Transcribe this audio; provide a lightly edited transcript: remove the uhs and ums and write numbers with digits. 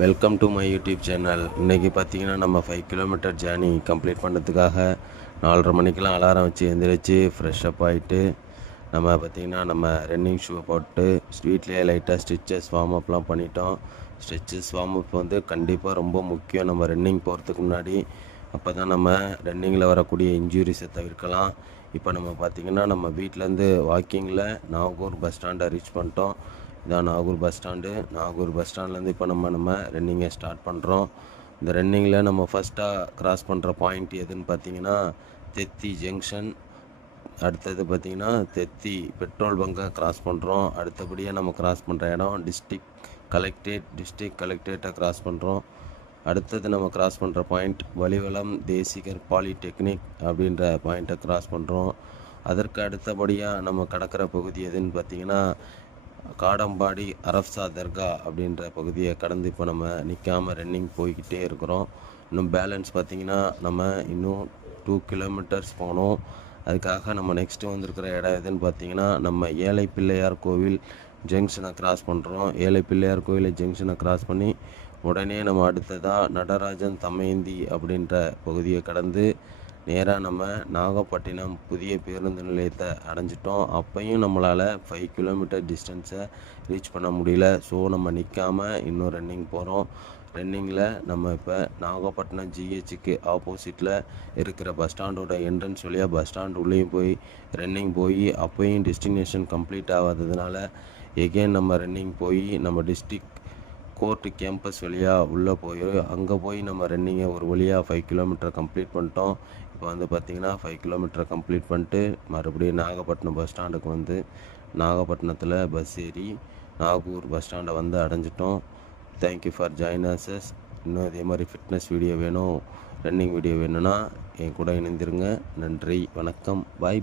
Welcome to my YouTube channel. இன்றைக்கி பார்த்தீங்கன்னா நம்ம 5 கிலோமீட்டர் ஜேர்னி கம்ப்ளீட் பண்ணுறதுக்காக 4:30 மணிக்கெலாம் அலாரம் வச்சு எழுந்திரிச்சு ஃப்ரெஷ்அப் ஆகிட்டு நம்ம பார்த்திங்கன்னா நம்ம ரன்னிங் ஷூவை போட்டு வீட்லேயே லைட்டாக ஸ்ட்ரெச்சஸ் வார்ம் அப்லாம் பண்ணிட்டோம். ஸ்ட்ரெச்சஸ் வார்ம் அப் வந்து கண்டிப்பாக ரொம்ப முக்கியம் நம்ம ரன்னிங் போகிறதுக்கு முன்னாடி. அப்போ தான் நம்ம ரன்னிங்கில் வரக்கூடிய இன்ஜுரிஸை தவிர்க்கலாம். இப்போ நம்ம பார்த்திங்கன்னா நம்ம வீட்டிலேருந்து வாக்கிங்கில் நாகூர் பஸ் ஸ்டாண்டை ரீச் பண்ணிட்டோம். இதான் Nagore bus stand. Nagore bus ஸ்டாண்ட்லேருந்து இப்போ நம்ம ரன்னிங்கை ஸ்டார்ட் பண்ணுறோம். இந்த ரன்னிங்கில் நம்ம ஃபஸ்ட்டாக கிராஸ் பண்ணுற பாயிண்ட் எதுன்னு பார்த்தீங்கன்னா தெத்தி ஜங்ஷன். அடுத்தது பார்த்திங்கன்னா தெத்தி பெட்ரோல் பங்கை கிராஸ் பண்ணுறோம். அடுத்தபடியாக நம்ம கிராஸ் பண்ணுற இடம் டிஸ்ட்ரிக்ட் கலெக்டரேட்டை கிராஸ் பண்ணுறோம். அடுத்தது நம்ம கிராஸ் பண்ணுற பாயிண்ட் வலிவலம் தேசிகர் பாலிடெக்னிக் அப்படின்ற பாயிண்ட்டை கிராஸ் பண்ணுறோம். அதற்கு அடுத்தபடியாக நம்ம கடக்கிற பகுதி எதுன்னு பார்த்திங்கன்னா காடம்பாடி அரஃப்சா தர்கா அப்படின்ற பகுதியை கடந்து இப்போ நம்ம நிற்காமல் ரன்னிங் போய்கிட்டே இருக்கிறோம். இன்னும் பேலன்ஸ் பார்த்திங்கன்னா நம்ம இன்னும் 2 கிலோமீட்டர்ஸ் போகணும். அதுக்காக நம்ம நெக்ஸ்ட்டு வந்திருக்கிற இடம் எதுன்னு பார்த்திங்கன்னா நம்ம ஏழை பிள்ளையார் கோவில் ஜங்ஷனை கிராஸ் பண்ணுறோம். ஏழை பிள்ளையார் கோவில் ஜங்ஷனை கிராஸ் பண்ணி உடனே நம்ம அடுத்ததாக நடராஜன் தமயந்தி அப்படின்ற பகுதியை கடந்து நேராக நம்ம நாகப்பட்டினம் புதிய பேருந்து நிலையத்தை அடைஞ்சிட்டோம். அப்பையும் நம்மளால் 5 கிலோமீட்டர் டிஸ்டன்ஸை ரீச் பண்ண முடியல. ஸோ நம்ம நிற்காமல் இன்னும் ரன்னிங் போகிறோம். ரன்னிங்கில் நம்ம இப்போ நாகப்பட்டினம் ஜிஹெச்சுக்கு ஆப்போசிட்டில் இருக்கிற பஸ் ஸ்டாண்டோட என்ட்ரன்ஸ் வழியாக பஸ் ஸ்டாண்ட் உள்ளேயும் போய் ரன்னிங் போய் அப்போயும் டெஸ்டினேஷன் கம்ப்ளீட் ஆகாததுனால எகெயின் நம்ம ரன்னிங் போய் நம்ம டிஸ்ட்ரிக்ட் கோர்ட்டு கேம்பஸ் வழியாக உள்ளே போய் அங்கே போய் நம்ம ரன்னிங்கை ஒரு வழியாக 5 கிலோமீட்டர் கம்ப்ளீட் பண்ணிட்டோம். இப்போ வந்து பார்த்திங்கன்னா 5 கிலோமீட்டரை கம்ப்ளீட் பண்ணிட்டு மறுபடியும் நாகப்பட்டினம் பஸ் ஸ்டாண்டுக்கு வந்து நாகப்பட்டினத்தில் பஸ் ஏறி நாகூர் பஸ் ஸ்டாண்டை வந்து அடைஞ்சிட்டோம். Thank you for join us. இன்னும் இதே மாதிரி ஃபிட்னஸ் வீடியோ வேணும், ரன்னிங் வீடியோ வேணும்னா என் கூட இணைந்திருங்க. நன்றி, வணக்கம், பாய்.